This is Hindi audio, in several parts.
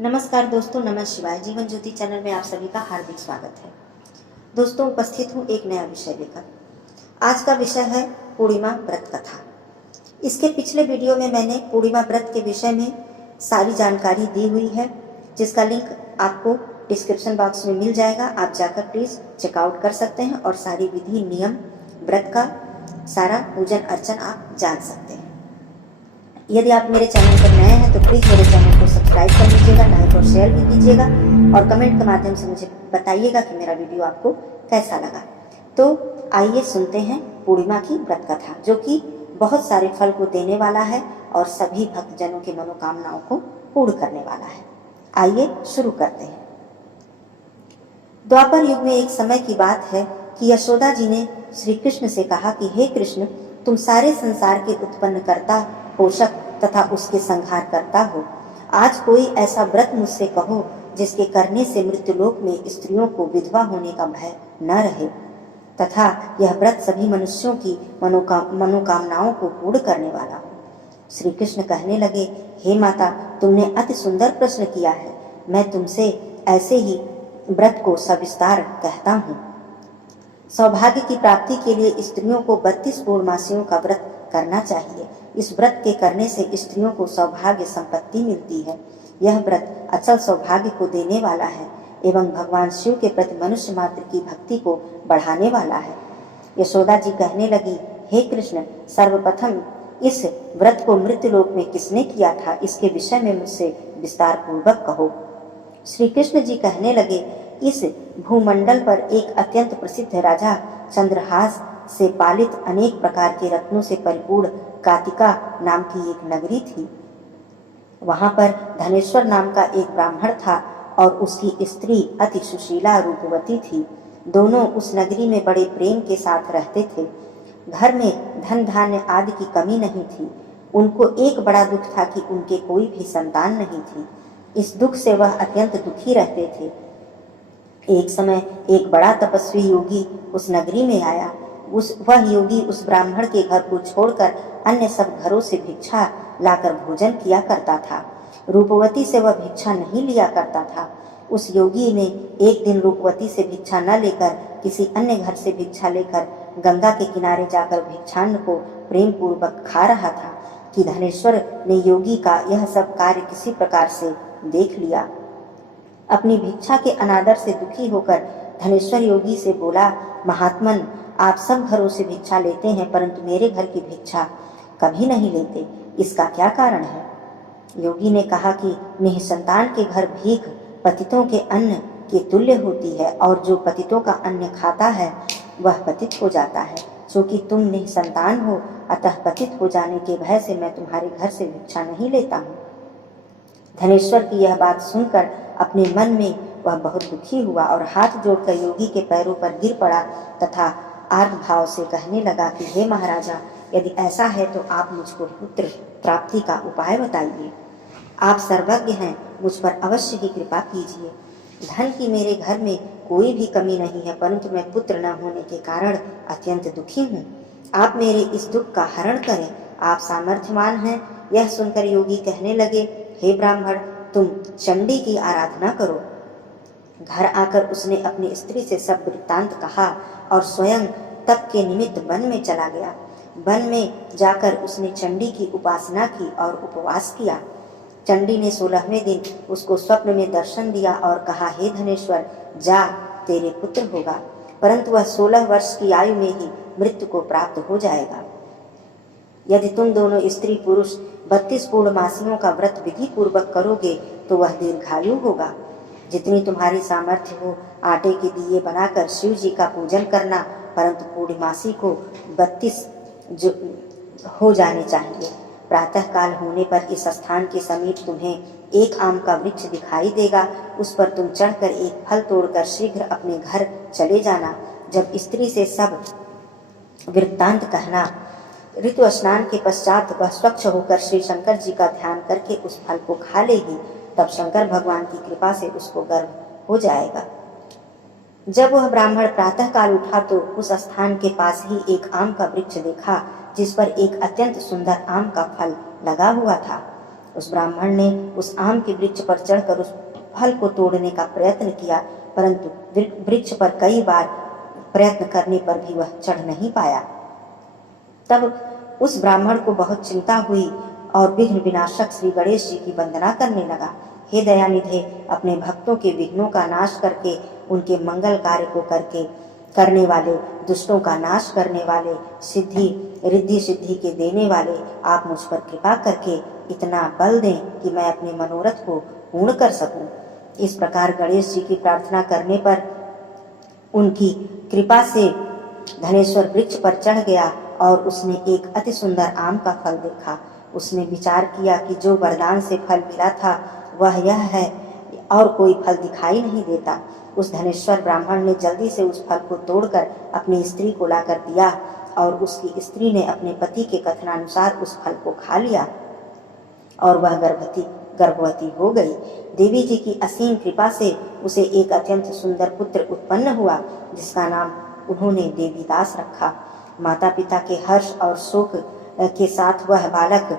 नमस्कार दोस्तों, नमः शिवाय। जीवन ज्योति चैनल में आप सभी का हार्दिक स्वागत है। दोस्तों, उपस्थित हूँ एक नया विषय लेकर। आज का विषय है पूर्णिमा व्रत कथा। इसके पिछले वीडियो में मैंने पूर्णिमा व्रत के विषय में सारी जानकारी दी हुई है, जिसका लिंक आपको डिस्क्रिप्शन बॉक्स में मिल जाएगा। आप जाकर प्लीज़ चेकआउट कर सकते हैं और सारी विधि नियम व्रत का सारा पूजन अर्चन आप जान सकते हैं। यदि आप मेरे चैनल पर नए हैं तो प्लीज़ मेरे चैनल को सब्सक्राइब कर लीजिएगा, लाइक और शेयर भी कीजिएगा और कमेंट के माध्यम से मुझे बताइएगा कि मेरा वीडियो आपको कैसा लगा। तो आइए सुनते हैं पूर्णिमा की व्रत कथा, जो कि बहुत सारे फल को देने वाला है और सभी भक्तजनों की मनोकामनाओं को पूर्ण करने वाला है। आइए शुरू करते हैं। द्वापर युग में एक समय की बात है कि यशोदा जी ने श्री कृष्ण से कहा कि हे कृष्ण, तुम सारे संसार के उत्पन्नकर्ता, पोषक तथा उसके संहार करता हो। आज कोई ऐसा व्रत मुझसे कहो जिसके करने से मृत्युलोक में स्त्रियों को विधवा होने का भय न रहे तथा यह व्रत सभी मनुष्यों की मनोकामनाओं को पूर्ण करने वाला हो। श्री कृष्ण कहने लगे, हे माता, तुमने अति सुंदर प्रश्न किया है। मैं तुमसे ऐसे ही व्रत को सविस्तार कहता हूँ। सौभाग्य की प्राप्ति के लिए स्त्रियों को 32 पूर्णमासियों का व्रत करना चाहिए। इस व्रत के करने से स्त्रियों को सौभाग्य संपत्ति मिलती है। यह व्रत अचल सौभाग्य को देने वाला है एवं भगवान शिव के प्रति मनुष्य मात्र की भक्ति को बढ़ाने वाला है। यशोदा जी कहने लगी, हे कृष्ण, सर्वप्रथम इस व्रत को मृत्युलोक में किसने किया था, इसके विषय में मुझसे विस्तार पूर्वक कहो। श्री कृष्ण जी कहने लगे, इस भूमंडल पर एक अत्यंत प्रसिद्ध राजा चंद्रहास से पालित अनेक प्रकार के रत्नों से परिपूर्ण कातिका नाम की एक नगरी थी। वहां पर धनेश्वर नाम का एक ब्राह्मण था और उसकी स्त्री अति सुशीला रूपवती थी। दोनों उस नगरी में बड़े प्रेम के साथ रहते थे। घर में धन धान्य आदि की कमी नहीं थी। उनको एक बड़ा दुख था कि उनके कोई भी संतान नहीं थी। इस दुख से वह अत्यंत दुखी रहते थे। एक समय एक बड़ा तपस्वी योगी उस नगरी में आया। वह योगी उस ब्राह्मण के घर को छोड़कर अन्य सब घरों से भिक्षा लाकर भोजन किया करता था। रूपवती से वह भिक्षा नहीं लिया करता था। उस योगी ने एक दिन रूपवती से भिक्षा न लेकर किसी अन्य घर से भिक्षा लेकर गंगा के किनारे जाकर भिक्षान्न को प्रेम पूर्वक खा रहा था कि धनेश्वर ने योगी का यह सब कार्य किसी प्रकार से देख लिया। अपनी भिक्षा के अनादर से दुखी होकर धनेश्वर योगी से बोला, महात्मन, आप सब घरों से भिक्षा लेते हैं परंतु मेरे घर की भिक्षा कभी नहीं लेते, इसका क्या कारण है? योगी ने कहा कि निःसंतान के घर भीख पतितों के अन्न के तुल्य होती है और जो पतितों का अन्न खाता है वह पतित हो जाता है। क्योंकि तुम निःसंतान हो, अतः पतित हो जाने के भय से मैं तुम्हारे घर से भिक्षा नहीं लेता हूँ। धनेश्वर की यह बात सुनकर अपने मन में वह बहुत दुखी हुआ और हाथ जोड़कर योगी के पैरों पर गिर पड़ा तथा आर्त भाव से कहने लगा कि हे महाराजा, यदि ऐसा है तो आप मुझको पुत्र प्राप्ति का उपाय बताइए। आप सर्वज्ञ हैं, मुझ पर अवश्य ही कृपा कीजिए। धन की मेरे घर में कोई भी कमी नहीं है, परंतु मैं पुत्र न होने के कारण अत्यंत दुखी हूँ। आप मेरे इस दुख का हरण करें, आप सामर्थ्यवान हैं। यह सुनकर योगी कहने लगे, हे ब्राह्मण, तुम चंडी की आराधना करो। घर आकर उसने अपनी स्त्री से सब वृत्तांत कहा और स्वयं तप के निमित्त वन में चला गया। वन में जाकर उसने चंडी की उपासना की और उपवास किया। चंडी ने 16वें दिन उसको स्वप्न में दर्शन दिया और कहा, हे धनेश्वर, जा, तेरे पुत्र होगा, परंतु वह 16 वर्ष की आयु में ही मृत्यु को प्राप्त हो जाएगा। यदि तुम दोनों स्त्री पुरुष 32 पूर्णमासियों का व्रत विधि पूर्वक करोगे तो वह दीर्घायु होगा। जितनी तुम्हारी सामर्थ्य हो आटे के दिए बनाकर शिव जी का पूजन करना, परंतु पूर्णमासी को 32 हो जाने चाहिए। प्रातः काल होने पर इस स्थान के समीप तुम्हें एक आम का वृक्ष दिखाई देगा। उस पर तुम चढ़कर एक फल तोड़कर शीघ्र अपने घर चले जाना। जब स्त्री से सब वृत्तांत कहना। ऋतु स्नान के पश्चात वह स्वच्छ होकर श्री शंकर जी का ध्यान करके उस फल को खा लेगी। तब शंकर भगवान की कृपा से उसको गर्भ हो जाएगा। जब वह ब्राह्मण प्रातः काल उठा तो उस स्थान के पास ही एक आम का वृक्ष देखा, जिस पर एक अत्यंत सुंदर आम का फल लगा हुआ था। उस ब्राह्मण ने उस आम के वृक्ष पर चढ़कर उस फल को तोड़ने का प्रयत्न किया, परंतु वृक्ष पर कई बार प्रयत्न करने पर भी वह चढ़ नहीं पाया। तब उस ब्राह्मण को बहुत चिंता हुई और विघ्न विनाशक श्री गणेश जी की वंदना करने लगा। हे दयानिधे, अपने भक्तों के विघ्नों का नाश करके, उनके मंगल कार्य को करने वाले, दुष्टों का नाश करने वाले, रिद्धि सिद्धि के देने वाले, आप मुझ पर कृपा करके इतना बल दें कि मैं अपने मनोरथ को पूर्ण कर सकूं। इस प्रकार गणेश जी की प्रार्थना करने पर उनकी कृपा से धनेश्वर वृक्ष पर चढ़ गया और उसने एक अति सुंदर आम का फल देखा। उसने विचार किया कि जो वरदान से फल मिला था वह यह है और कोई फल दिखाई नहीं देता। उस धनेश्वर ब्राह्मण ने जल्दी से उस फल को तोड़कर अपनी स्त्री को लाकर दिया और उसकी स्त्री ने अपने पति के कथनानुसार उस फल को खा लिया और वह गर्भवती हो गई। देवी जी की असीम कृपा से उसे एक अत्यंत सुंदर पुत्र उत्पन्न हुआ, जिसका नाम उन्होंने देवीदास रखा। माता पिता के हर्ष और शोक के साथ वह बालक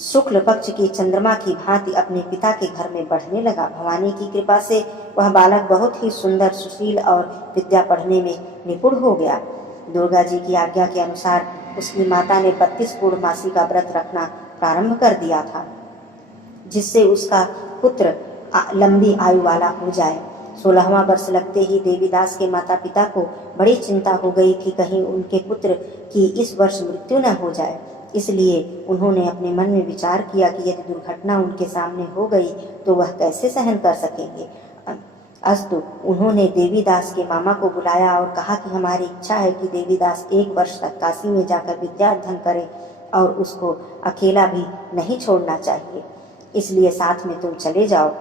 शुक्ल पक्ष की चंद्रमा की भांति अपने पिता के घर में बढ़ने लगा। भवानी की कृपा से वह बालक बहुत ही सुंदर, सुशील और विद्या पढ़ने में निपुण हो गया। दुर्गा जी की आज्ञा के अनुसार उसकी माता ने 32 पूर्णमासी का व्रत रखना प्रारंभ कर दिया था, जिससे उसका पुत्र लंबी आयु वाला हो जाए। 16वां वर्ष लगते ही देवीदास के माता पिता को बड़ी चिंता हो गई कि कहीं उनके पुत्र की इस वर्ष मृत्यु न हो जाए। इसलिए उन्होंने अपने मन में विचार किया कि यदि दुर्घटना उनके सामने हो गई तो वह कैसे सहन कर सकेंगे। अस्तु उन्होंने देवीदास के मामा को बुलाया और कहा कि हमारी इच्छा है कि देवीदास 1 वर्ष तक काशी में जाकर विद्या अध्ययन करे और उसको अकेला भी नहीं छोड़ना चाहिए, इसलिए साथ में तुम चले जाओ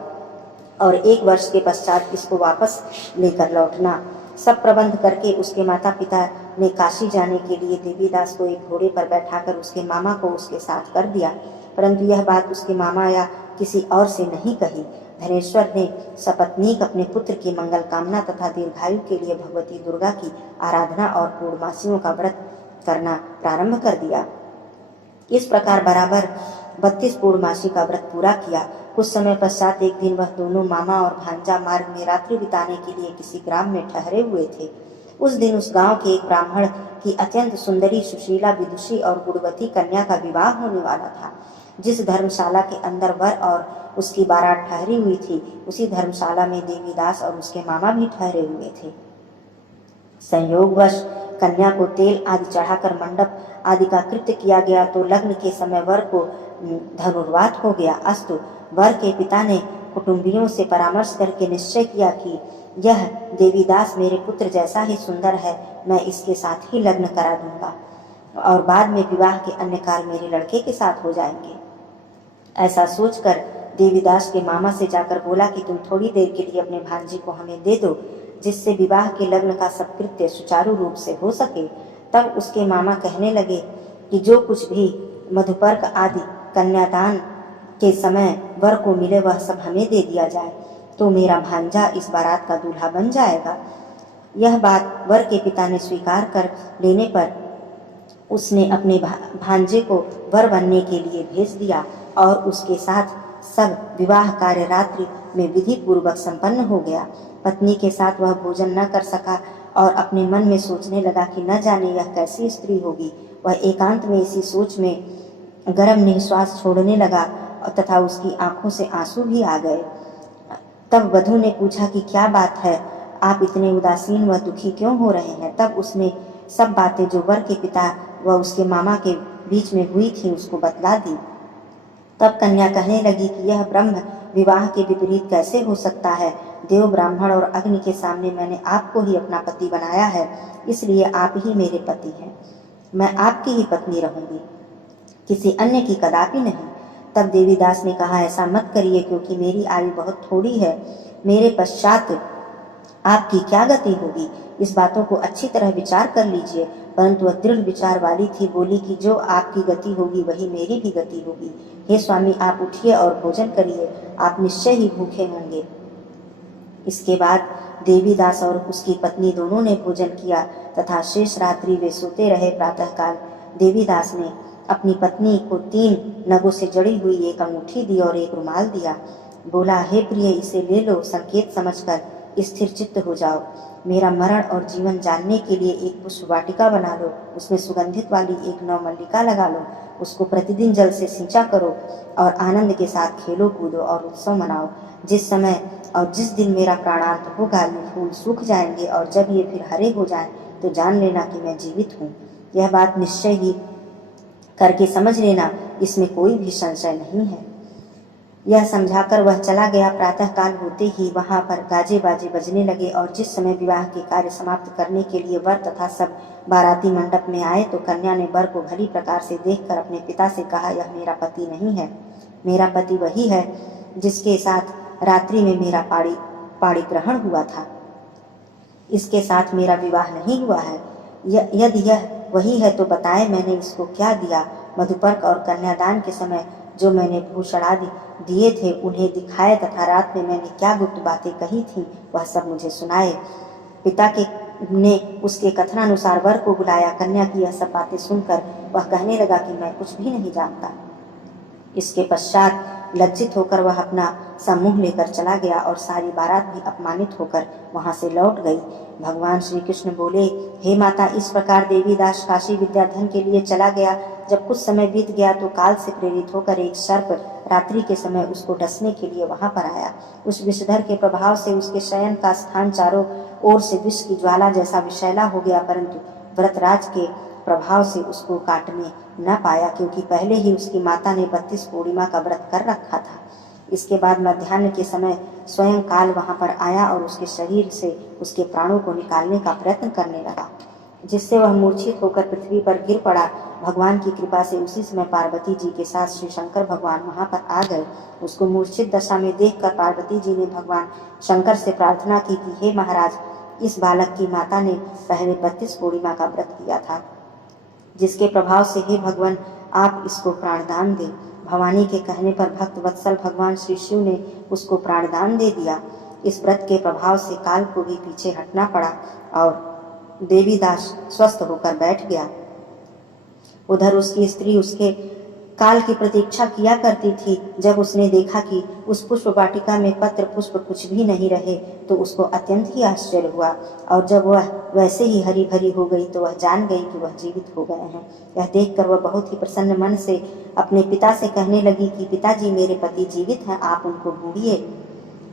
और 1 वर्ष के पश्चात इसको वापस लेकर लौटना। सब प्रबंध करके उसके माता पिता ने काशी जाने के लिए देवीदास को एक घोड़े पर बैठाकर उसके मामा को उसके साथ कर दिया, परंतु यह बात उसके मामा या किसी और से नहीं कही। धनेश्वर ने सपत्नीक अपने पुत्र की मंगल कामना तथा दीर्घायु के लिए भगवती दुर्गा की आराधना और पूर्णमासियों का व्रत करना प्रारंभ कर दिया। इस प्रकार बराबर 32 पूर्णमासी का व्रत पूरा किया। कुछ समय पश्चात एक दिन वह दोनों मामा और भांजा मार्ग में रात्रि बिताने के लिए किसी ग्राम में ठहरे हुए थे। उस दिन उस गांव के एक ब्राह्मण की अत्यंत सुंदरी, सुशीला, विदुषी और गुणवती कन्या का विवाह होने वाला था। जिस धर्मशाला के अंदर वर और उसकी बारात ठहरी हुई थी, उसी धर्मशाला में देवीदास और उसके मामा भी ठहरे हुए थे। संयोगवश कन्या को तेल आदि चढ़ाकर मंडप आदि का कृत्य किया गया तो लग्न के समय वर को धनुर्वात हो गया। अस्तु वर के पिता ने कुटुंबियों से परामर्श करके निश्चय किया कि यह देवीदास मेरे पुत्र जैसा ही सुंदर है, मैं इसके साथ ही लग्न करा दूंगा और बाद में विवाह के अन्य कार्य मेरे लड़के के साथ हो जाएंगे। ऐसा सोचकर देवीदास के मामा से जाकर बोला कि तुम थोड़ी देर के लिए अपने भांजी को हमें दे दो, जिससे विवाह के लग्न का सब कृत्य सुचारू रूप से हो सके। तब उसके मामा कहने लगे कि जो कुछ भी मधुपर्क आदि कन्यादान के समय वर को मिले वह सब हमें दे दिया जाए, तो मेरा भांजा इस बारात का दूल्हा बन जाएगा। यह बात वर के पिता ने स्वीकार कर लेने पर उसने अपने भांजे को वर बनने के लिए भेज दिया और उसके साथ सब विवाह कार्य रात्रि में विधि पूर्वक संपन्न हो गया। पत्नी के साथ वह भोजन न कर सका और अपने मन में सोचने लगा कि न जाने यह कैसी स्त्री होगी। वह एकांत में इसी सोच में गर्म निश्वास छोड़ने लगा तथा उसकी आंखों से आंसू भी आ गए। तब वधू ने पूछा कि क्या बात है, आप इतने उदासीन व दुखी क्यों हो रहे हैं। तब उसने सब बातें जो वर के पिता व उसके मामा के बीच में हुई थी उसको बतला दी। तब कन्या कहने लगी कि यह ब्रह्म विवाह के विपरीत कैसे हो सकता है। देव, ब्राह्मण और अग्नि के सामने मैंने आपको ही अपना पति बनाया है, इसलिए आप ही मेरे पति हैं। मैं आपकी ही पत्नी रहूंगी, किसी अन्य की कदापि नहीं। तब देवीदास ने कहा, ऐसा मत करिए, क्योंकि मेरी आयु बहुत थोड़ी है। मेरे पश्चात आपकी क्या गति होगी, इस बातों को अच्छी तरह विचार कर लीजिए। परंतु वह दृढ़ विचार वाली थी, बोली कि जो आपकी गति होगी वही मेरी भी गति होगी। हे स्वामी, आप उठिए और भोजन करिए, आप निश्चय ही भूखे होंगे। इसके बाद देवीदास और उसकी पत्नी दोनों ने भोजन किया तथा शेष रात्रि वे सोते रहे। प्रातःकाल देवीदास ने अपनी पत्नी को 3 नगों से जड़ी हुई एक अंगूठी दी और एक रुमाल दिया। बोला, हे प्रिय, इसे ले लो, संकेत समझकर स्थिर चित्त हो जाओ। मेरा मरण और जीवन जानने के लिए एक पुष्प वाटिका बना लो, उसमें सुगंधित वाली एक नवमल्लिका लगा लो, उसको प्रतिदिन जल से सिंचा करो और आनंद के साथ खेलो कूदो और उत्सव मनाओ। जिस समय और जिस दिन मेरा प्राणांत होगा ये फूल सूख जाएंगे और जब ये फिर हरे हो जाएं तो जान लेना कि मैं जीवित हूँ। यह बात निश्चय ही करके समझ लेना, इसमें कोई भी संशय नहीं है। यह समझाकर वह चला गया। प्रातः काल होते ही वहां पर गाजे बाजे बजने लगे और जिस समय विवाह के कार्य समाप्त करने के लिए वर तथा सब बाराती मंडप में आए तो कन्या ने वर को भली प्रकार से देखकर अपने पिता से कहा, यह मेरा पति नहीं है, मेरा पति वही है जिसके साथ रात्रि में मेरा पाणी ग्रहण हुआ था, इसके साथ मेरा विवाह नहीं हुआ है। यदि यह वही है तो बताए मैंने इसको क्या दिया। मधुपर्क और कन्यादान के समय जो मैंने भूषणादि दिए थे उन्हें दिखाए तथा रात में मैंने क्या गुप्त बातें कही थी वह सब मुझे सुनाए। पिता ने उसके कथनानुसार वर को बुलाया। कन्या की यह सब बातें सुनकर वह कहने लगा कि मैं कुछ भी नहीं जानता। इसके पश्चात लज्जित होकर वह अपना समूह लेकर चला गया और सारी बारात भी अपमानित होकर वहां से लौट गई। भगवान श्री कृष्ण बोले, हे माता, इस प्रकार देवीदास काशी विद्याधन के लिए चला गया। जब कुछ समय बीत गया तो काल से प्रेरित होकर एक सर्प रात्रि के समय उसको डसने के लिए वहां पर आया। उस विषधर के प्रभाव से उसके शयन का स्थान चारों ओर से विष की ज्वाला जैसा विषैला हो गया, परंतु व्रतराज के प्रभाव से उसको काटने न पाया, क्योंकि पहले ही उसकी माता ने 32 पूर्णिमा का व्रत कर रखा था। इसके बाद मध्याह्न के समय स्वयं काल वहां पर आया और उसके शरीर से उसके प्राणों को निकालने का प्रयत्न करने लगा, जिससे वह मूर्छित होकर पृथ्वी पर गिर पड़ा। भगवान की कृपा से उसी समय पार्वती जी के साथ श्री शंकर भगवान वहां पर आ गए। उसको मूर्छित दशा में देखकर पार्वती जी ने भगवान शंकर से प्रार्थना की कि हे महाराज, इस बालक की माता ने पहले 32 पूर्णिमा का व्रत किया था, जिसके प्रभाव से हे भगवान आप इसको प्राणदान दें। भवानी के कहने पर भक्त वत्सल भगवान श्री शिव ने उसको प्राणदान दे दिया। इस व्रत के प्रभाव से काल को भी पीछे हटना पड़ा और देवीदास स्वस्थ होकर बैठ गया। उधर उसकी स्त्री उसके काल की प्रतीक्षा किया करती थी। जब उसने देखा कि उस पुष्प वाटिका में पत्र पुष्प कुछ भी नहीं रहे तो उसको अत्यंत ही आश्चर्य हुआ, और जब वह वैसे ही हरी भरी हो गई तो वह जान गई कि वह जीवित हो गए हैं। यह देखकर वह बहुत ही प्रसन्न मन से अपने पिता से कहने लगी कि पिताजी, मेरे पति जीवित हैं, आप उनको ढूंढिए।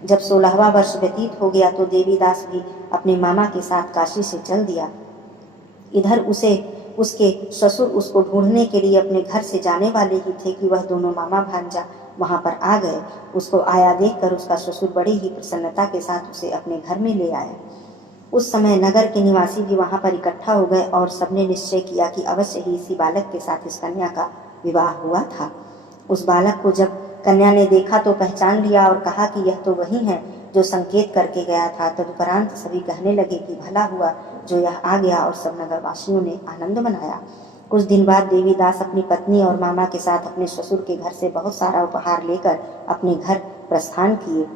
जब 16वां वर्ष व्यतीत हो गया तो देवीदास भी अपने मामा के साथ काशी से चल दिया। इधर उसके ससुर उसको ढूंढने के लिए अपने घर से जाने वाले ही थे कि वह दोनों मामा भांजा वहां पर आ गए। उसको आया देखकर उसका ससुर बड़ी ही प्रसन्नता के साथ उसे अपने घर में ले आए। उस समय नगर के निवासी भी वहां पर इकट्ठा हो गए और सबने निश्चय किया कि अवश्य ही इसी बालक के साथ इस कन्या का विवाह हुआ था। उस बालक को जब कन्या ने देखा तो पहचान लिया और कहा कि यह तो वही है जो संकेत करके गया था। तदुपरांत सभी कहने लगे कि भला हुआ जो यह आ गया, और सब नगरवासियों ने आनंद मनाया। कुछ दिन बाद देवीदास अपनी पत्नी और मामा के साथ अपने ससुर के घर से बहुत सारा उपहार लेकर अपने घर प्रस्थान किए।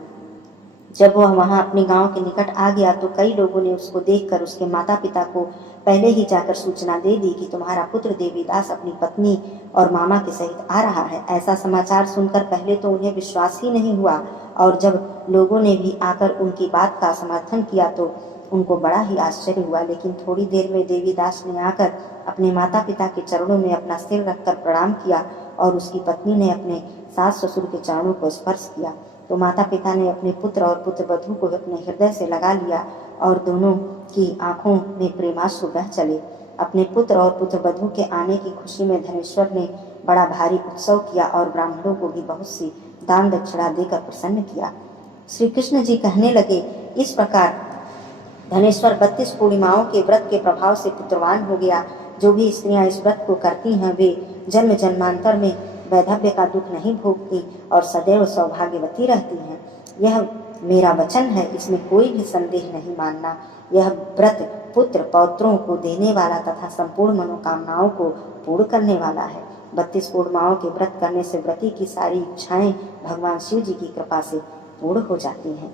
जब वह वहां अपने गांव के निकट आ गया तो कई लोगों ने उसको देखकर उसके माता पिता को पहले ही जाकर सूचना दे दी कि तुम्हारा पुत्र देवीदास अपनी पत्नी और मामा के सहित आ रहा है। ऐसा समाचार सुनकर पहले तो उन्हें विश्वास ही नहीं हुआ, और जब लोगों ने भी आकर उनकी बात का समर्थन किया तो उनको बड़ा ही आश्चर्य हुआ। लेकिन थोड़ी देर में देवीदास ने आकर अपने माता पिता के चरणों में अपना सिर रखकर प्रणाम किया और उसकी पत्नी ने अपने सास ससुर के चरणों को स्पर्श किया तो माता पिता ने अपने पुत्र और पुत्र वधू को अपने हृदय से लगा लिया और दोनों की आंखों में प्रेमाश्रु बह चले। अपने पुत्र और पुत्र वधू के आने की खुशी में धनेश्वर ने बड़ा भारी उत्सव किया और ब्राह्मणों को भी बहुत सी दान दक्षिणा देकर प्रसन्न किया। श्री कृष्ण जी कहने लगे, इस प्रकार धनेश्वर 32 पूर्णिमाओं के व्रत के प्रभाव से पुत्रवान हो गया। जो भी स्त्रियां इस व्रत को करती हैं वे जन्म जन्मांतर में वैधव्य का दुख नहीं भोगती और सदैव सौभाग्यवती रहती हैं। यह मेरा वचन है, इसमें कोई भी संदेह नहीं मानना। यह व्रत पुत्र पौत्रों को देने वाला तथा संपूर्ण मनोकामनाओं को पूर्ण करने वाला है। 32 पूर्णिमाओं के व्रत करने से व्रती की सारी इच्छाएं भगवान शिव जी की कृपा से पूर्ण हो जाती हैं।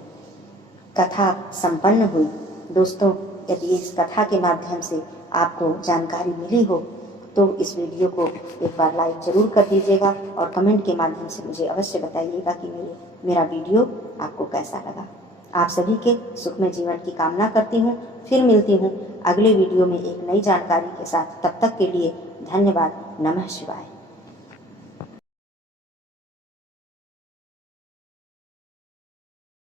कथा संपन्न हुई। दोस्तों, यदि इस कथा के माध्यम से आपको जानकारी मिली हो तो इस वीडियो को एक बार लाइक ज़रूर कर दीजिएगा और कमेंट के माध्यम से मुझे अवश्य बताइएगा कि मेरा वीडियो आपको कैसा लगा। आप सभी के सुखमय जीवन की कामना करती हूँ। फिर मिलती हूँ अगले वीडियो में एक नई जानकारी के साथ। तब तक के लिए धन्यवाद। नमः शिवाय।